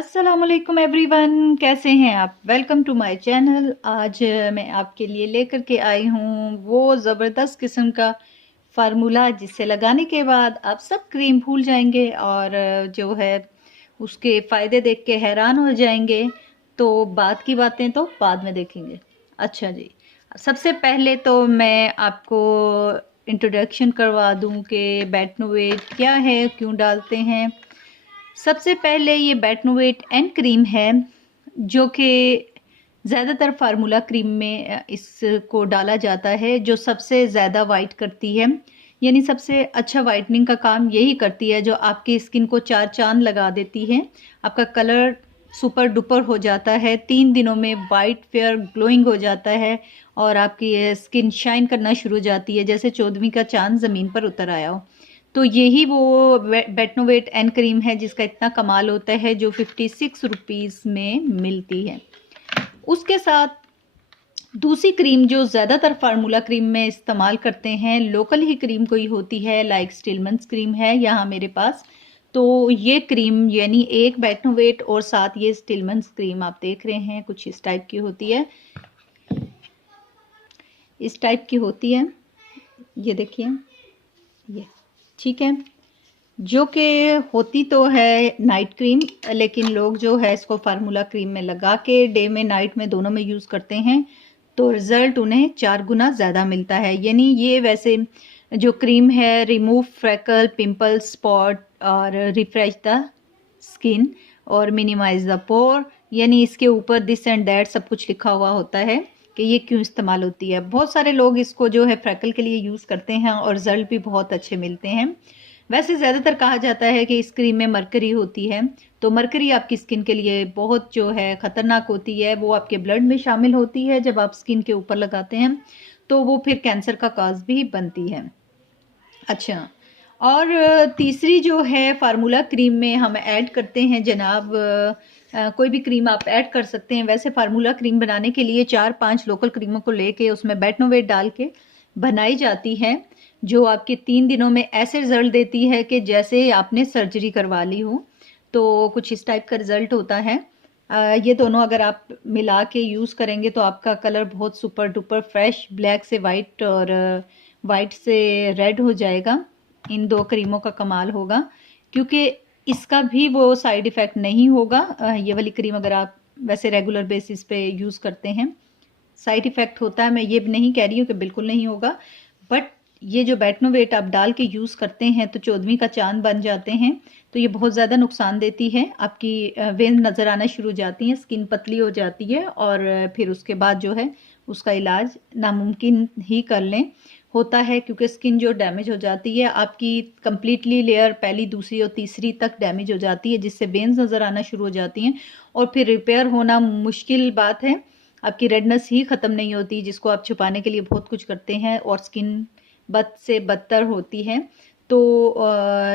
अस्सलामुअलैकुम एवरीवन, कैसे हैं आप। Welcome to my channel. आज मैं आपके लिए लेकर के आई हूँ वो ज़बरदस्त किस्म का फार्मूला जिसे लगाने के बाद आप सब क्रीम भूल जाएंगे और जो है उसके फ़ायदे देख के हैरान हो जाएंगे। तो बाद की बातें तो बाद में देखेंगे। अच्छा जी, सबसे पहले तो मैं आपको इंट्रोडक्शन करवा दूँ कि बेटनोवेट क्या है, क्यों डालते हैं। सबसे पहले ये बेटनोवेट एंड क्रीम है जो कि ज़्यादातर फार्मूला क्रीम में इसको डाला जाता है, जो सबसे ज़्यादा वाइट करती है, यानी सबसे अच्छा वाइटनिंग का काम यही करती है, जो आपकी स्किन को चार चांद लगा देती है। आपका कलर सुपर डुपर हो जाता है, 3 दिनों में वाइट फेयर ग्लोइंग हो जाता है और आपकी स्किन शाइन करना शुरू हो जाती है जैसे 14वीं का चांद ज़मीन पर उतर आया हो। तो यही वो बेटनोवेट एंड क्रीम है जिसका इतना कमाल होता है, जो 56 रुपीज़ में मिलती है। उसके साथ दूसरी क्रीम जो ज़्यादातर फार्मूला क्रीम में इस्तेमाल करते हैं, लोकल ही क्रीम कोई होती है, लाइक स्टिलमंस क्रीम है यहाँ मेरे पास। तो ये क्रीम यानी एक बेटनोवेट और साथ ये स्टिलमंस क्रीम आप देख रहे हैं, कुछ इस टाइप की होती है, इस टाइप की होती है। ये देखिए, ये ठीक है, जो कि होती तो है नाइट क्रीम, लेकिन लोग जो है इसको फार्मूला क्रीम में लगा के डे में नाइट में दोनों में यूज़ करते हैं, तो रिज़ल्ट उन्हें 4 गुना ज़्यादा मिलता है। यानी ये वैसे जो क्रीम है रिमूव फ्रैकल, पिंपल, स्पॉट और रिफ्रेश द स्किन और मिनिमाइज द पोर, यानी इसके ऊपर दिस एंड दैट सब कुछ लिखा हुआ होता है कि ये क्यों इस्तेमाल होती है। बहुत सारे लोग इसको जो है फ्रैकल के लिए यूज़ करते हैं और रिज़ल्ट भी बहुत अच्छे मिलते हैं। वैसे ज़्यादातर कहा जाता है कि इस क्रीम में मरकरी होती है, तो मरकरी आपकी स्किन के लिए बहुत जो है ख़तरनाक होती है। वो आपके ब्लड में शामिल होती है, जब आप स्किन के ऊपर लगाते हैं तो वो फिर कैंसर का काज भी बनती है। अच्छा, और तीसरी जो है फार्मूला क्रीम में हम ऐड करते हैं जनाब, कोई भी क्रीम आप ऐड कर सकते हैं। वैसे फार्मूला क्रीम बनाने के लिए 4-5 लोकल क्रीमों को लेके उसमें बेटनोवेट डाल के बनाई जाती है, जो आपके 3 दिनों में ऐसे रिजल्ट देती है कि जैसे आपने सर्जरी करवा ली हो। तो कुछ इस टाइप का रिजल्ट होता है। ये दोनों अगर आप मिला के यूज़ करेंगे तो आपका कलर बहुत सुपर डुपर फ्रेश, ब्लैक से वाइट और वाइट से रेड हो जाएगा। इन दो क्रीमों का कमाल होगा, क्योंकि इसका भी वो साइड इफ़ेक्ट नहीं होगा। ये वाली क्रीम अगर आप वैसे रेगुलर बेसिस पे यूज़ करते हैं, साइड इफ़ेक्ट होता है, मैं ये नहीं कह रही हूँ कि बिल्कुल नहीं होगा, बट ये जो बेटनोवेट आप डाल के यूज़ करते हैं तो 14वीं का चांद बन जाते हैं। तो ये बहुत ज़्यादा नुकसान देती है, आपकी वेन नज़र आना शुरू हो जाती हैं, स्किन पतली हो जाती है और फिर उसके बाद जो है उसका इलाज नामुमकिन ही कर लें होता है, क्योंकि स्किन जो डैमेज हो जाती है आपकी कंप्लीटली, लेयर पहली, दूसरी और तीसरी तक डैमेज हो जाती है, जिससे वेन्स नज़र आना शुरू हो जाती हैं और फिर रिपेयर होना मुश्किल बात है। आपकी रेडनेस ही ख़त्म नहीं होती, जिसको आप छुपाने के लिए बहुत कुछ करते हैं और स्किन बद से बदतर होती है। तो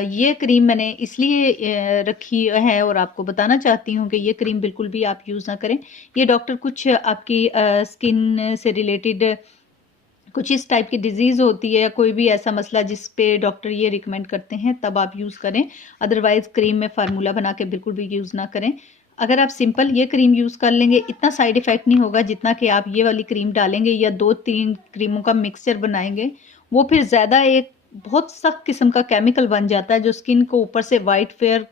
ये क्रीम मैंने इसलिए रखी है और आपको बताना चाहती हूँ कि ये क्रीम बिल्कुल भी आप यूज़ ना करें। ये डॉक्टर कुछ आपकी स्किन से रिलेटेड कुछ इस टाइप की डिजीज़ होती है या कोई भी ऐसा मसला जिस पे डॉक्टर ये रिकमेंड करते हैं तब आप यूज़ करें, अदरवाइज़ क्रीम में फार्मूला बना के बिल्कुल भी यूज़ ना करें। अगर आप सिंपल ये क्रीम यूज़ कर लेंगे, इतना साइड इफ़ेक्ट नहीं होगा जितना कि आप ये वाली क्रीम डालेंगे या 2-3 क्रीमों का मिक्सचर बनाएंगे। वो फिर ज़्यादा एक बहुत सख्त किस्म का केमिकल बन जाता है, जो स्किन को ऊपर से वाइट फेयर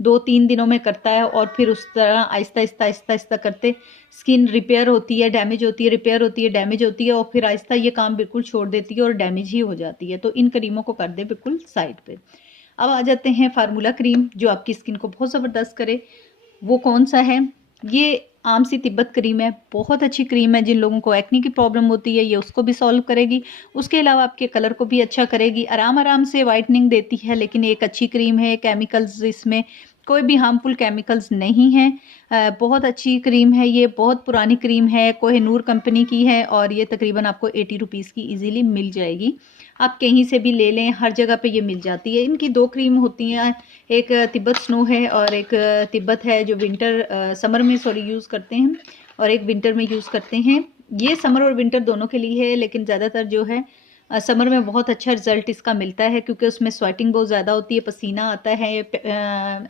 2-3 दिनों में करता है और फिर उस तरह आहिस्ता आहिस्ता आहिस्ता आहिस्ता करते स्किन रिपेयर होती है, डैमेज होती है, रिपेयर होती है, डैमेज होती है और फिर आहिस्ता ये काम बिल्कुल छोड़ देती है और डैमेज ही हो जाती है। तो इन क्रीमों को कर दे बिल्कुल साइड पे। अब आ जाते हैं फार्मूला क्रीम जो आपकी स्किन को बहुत ज़बरदस्त करे। वो कौन सा है? ये आम सी तिब्बत क्रीम है, बहुत अच्छी क्रीम है। जिन लोगों को एक्ने की प्रॉब्लम होती है ये उसको भी सॉल्व करेगी, उसके अलावा आपके कलर को भी अच्छा करेगी, आराम आराम से वाइटनिंग देती है। लेकिन एक अच्छी क्रीम है, केमिकल्स इसमें कोई भी हार्मफुल केमिकल्स नहीं हैं। बहुत अच्छी क्रीम है, ये बहुत पुरानी क्रीम है, कोहिनूर कंपनी की है और ये तकरीबन आपको 80 रुपीज़ की इजीली मिल जाएगी। आप कहीं से भी ले लें, हर जगह पे ये मिल जाती है। इनकी 2 क्रीम होती हैं, एक तिब्बत स्नो है और एक तिब्बत है जो विंटर समर में यूज़ करते हैं और एक विंटर में यूज़ करते हैं। ये समर और विंटर दोनों के लिए है, लेकिन ज़्यादातर जो है समर में बहुत अच्छा रिजल्ट इसका मिलता है क्योंकि उसमें स्वेटिंग बहुत ज़्यादा होती है, पसीना आता है,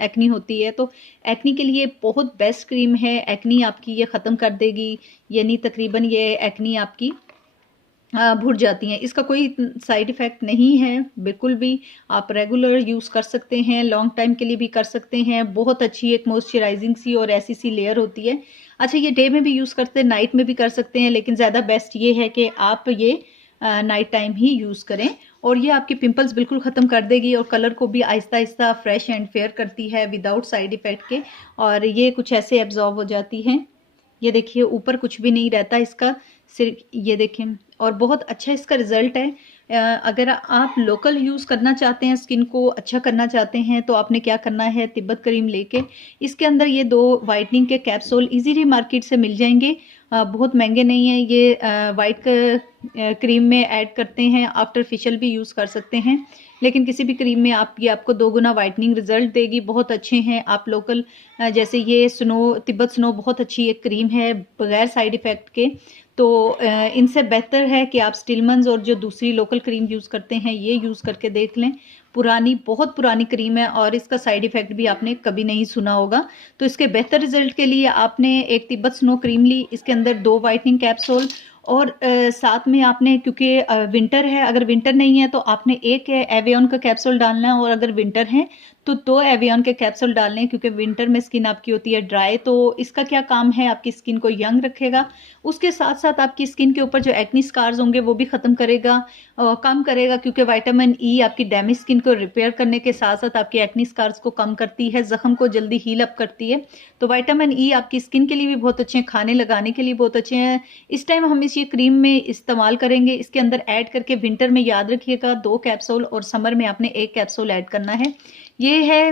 एक्नी होती है। तो एक्नी के लिए बहुत बेस्ट क्रीम है, एक्नी आपकी ये ख़त्म कर देगी, यानी तकरीबन ये एक्नी आपकी भुर जाती हैं। इसका कोई साइड इफ़ेक्ट नहीं है बिल्कुल भी, आप रेगुलर यूज़ कर सकते हैं, लॉन्ग टाइम के लिए भी कर सकते हैं। बहुत अच्छी एक मॉइस्चराइजिंग सी और ऐसी सी लेयर होती है। अच्छा, ये डे में भी यूज़ करते हैं, नाइट में भी कर सकते हैं, लेकिन ज़्यादा बेस्ट ये है कि आप ये नाइट टाइम ही यूज़ करें। और ये आपके पिंपल्स बिल्कुल ख़त्म कर देगी और कलर को भी Aahista Aahista fresh and fair करती है विदाउट साइड इफ़ेक्ट के। और ये कुछ ऐसे एब्जॉर्ब हो जाती हैं। ये देखिए ऊपर कुछ भी नहीं रहता इसका, सिर्फ ये देखें। और बहुत अच्छा इसका रिज़ल्ट है। अगर आप लोकल यूज़ करना चाहते हैं, स्किन को अच्छा करना चाहते हैं, तो आपने क्या करना है, तिब्बत क्रीम लेके इसके अंदर ये 2 वाइटनिंग के कैप्सूल इजीली मार्केट से मिल जाएंगे, बहुत महंगे नहीं हैं ये। वाइट क्रीम में ऐड करते हैं, आफ्टर फेशियल भी यूज़ कर सकते हैं, लेकिन किसी भी क्रीम में ये आपको 2 गुना वाइटनिंग रिजल्ट देगी। बहुत अच्छे हैं। आप लोकल जैसे ये तिब्बत स्नो बहुत अच्छी एक क्रीम है बगैर साइड इफ़ेक्ट के। तो इनसे बेहतर है कि आप स्टिलमन्स और जो दूसरी लोकल क्रीम यूज़ करते हैं ये यूज़ करके देख लें। बहुत पुरानी क्रीम है और इसका साइड इफ़ेक्ट भी आपने कभी नहीं सुना होगा। तो इसके बेहतर रिजल्ट के लिए आपने एक तिब्बत स्नो क्रीम ली, इसके अंदर 2 वाइटनिंग कैप्सूल और साथ में आपने, क्योंकि विंटर है, अगर विंटर नहीं है तो आपने एक एवियन का कैप्सूल डालना है, और अगर विंटर है तो 2 एवियन के कैप्सूल डालने हैं, क्योंकि विंटर में स्किन आपकी होती है ड्राई। तो इसका क्या काम है, आपकी स्किन को यंग रखेगा, उसके साथ साथ आपकी स्किन के ऊपर जो एक्नी स्कार्स होंगे वो भी ख़त्म करेगा, कम करेगा, क्योंकि विटामिन ई आपकी डैमेज स्किन को रिपेयर करने के साथ साथ आपकी एक्नी स्कार्स को कम करती है, ज़ख्म को जल्दी हील अप करती है। तो विटामिन ई आपकी स्किन के लिए भी बहुत अच्छे हैं, खाने लगाने के लिए बहुत अच्छे हैं। इस टाइम हम ये क्रीम में इस्तेमाल करेंगे, इसके अंदर ऐड करके विंटर में याद रखिएगा 2 कैप्सूल और समर में आपने 1 कैप्सूल ऐड करना है। ये है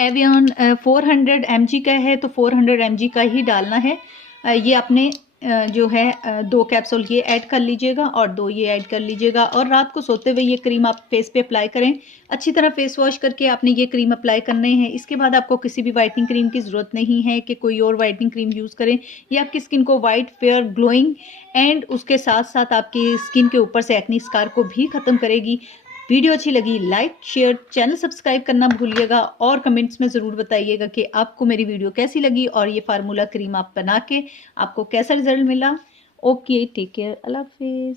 एवियन 400 mg का है, तो 400 mg का ही डालना है। ये आपने जो है 2 कैप्सूल ये ऐड कर लीजिएगा और 2 ये ऐड कर लीजिएगा, और रात को सोते हुए ये क्रीम आप फेस पे अप्लाई करें। अच्छी तरह फेस वॉश करके आपने ये क्रीम अप्लाई करने हैं। इसके बाद आपको किसी भी वाइटनिंग क्रीम की ज़रूरत नहीं है कि कोई और वाइटनिंग क्रीम यूज़ करें। ये आपकी स्किन को वाइट, फेयर, ग्लोइंग एंड उसके साथ साथ आपकी स्किन के ऊपर से एक्नी स्कार को भी ख़त्म करेगी। वीडियो अच्छी लगी लाइक, शेयर, चैनल सब्सक्राइब करना भूलिएगा, और कमेंट्स में ज़रूर बताइएगा कि आपको मेरी वीडियो कैसी लगी और ये फार्मूला क्रीम आप बना के आपको कैसा रिजल्ट मिला। ओके, टेक केयर, अल्लाह हाफिज़।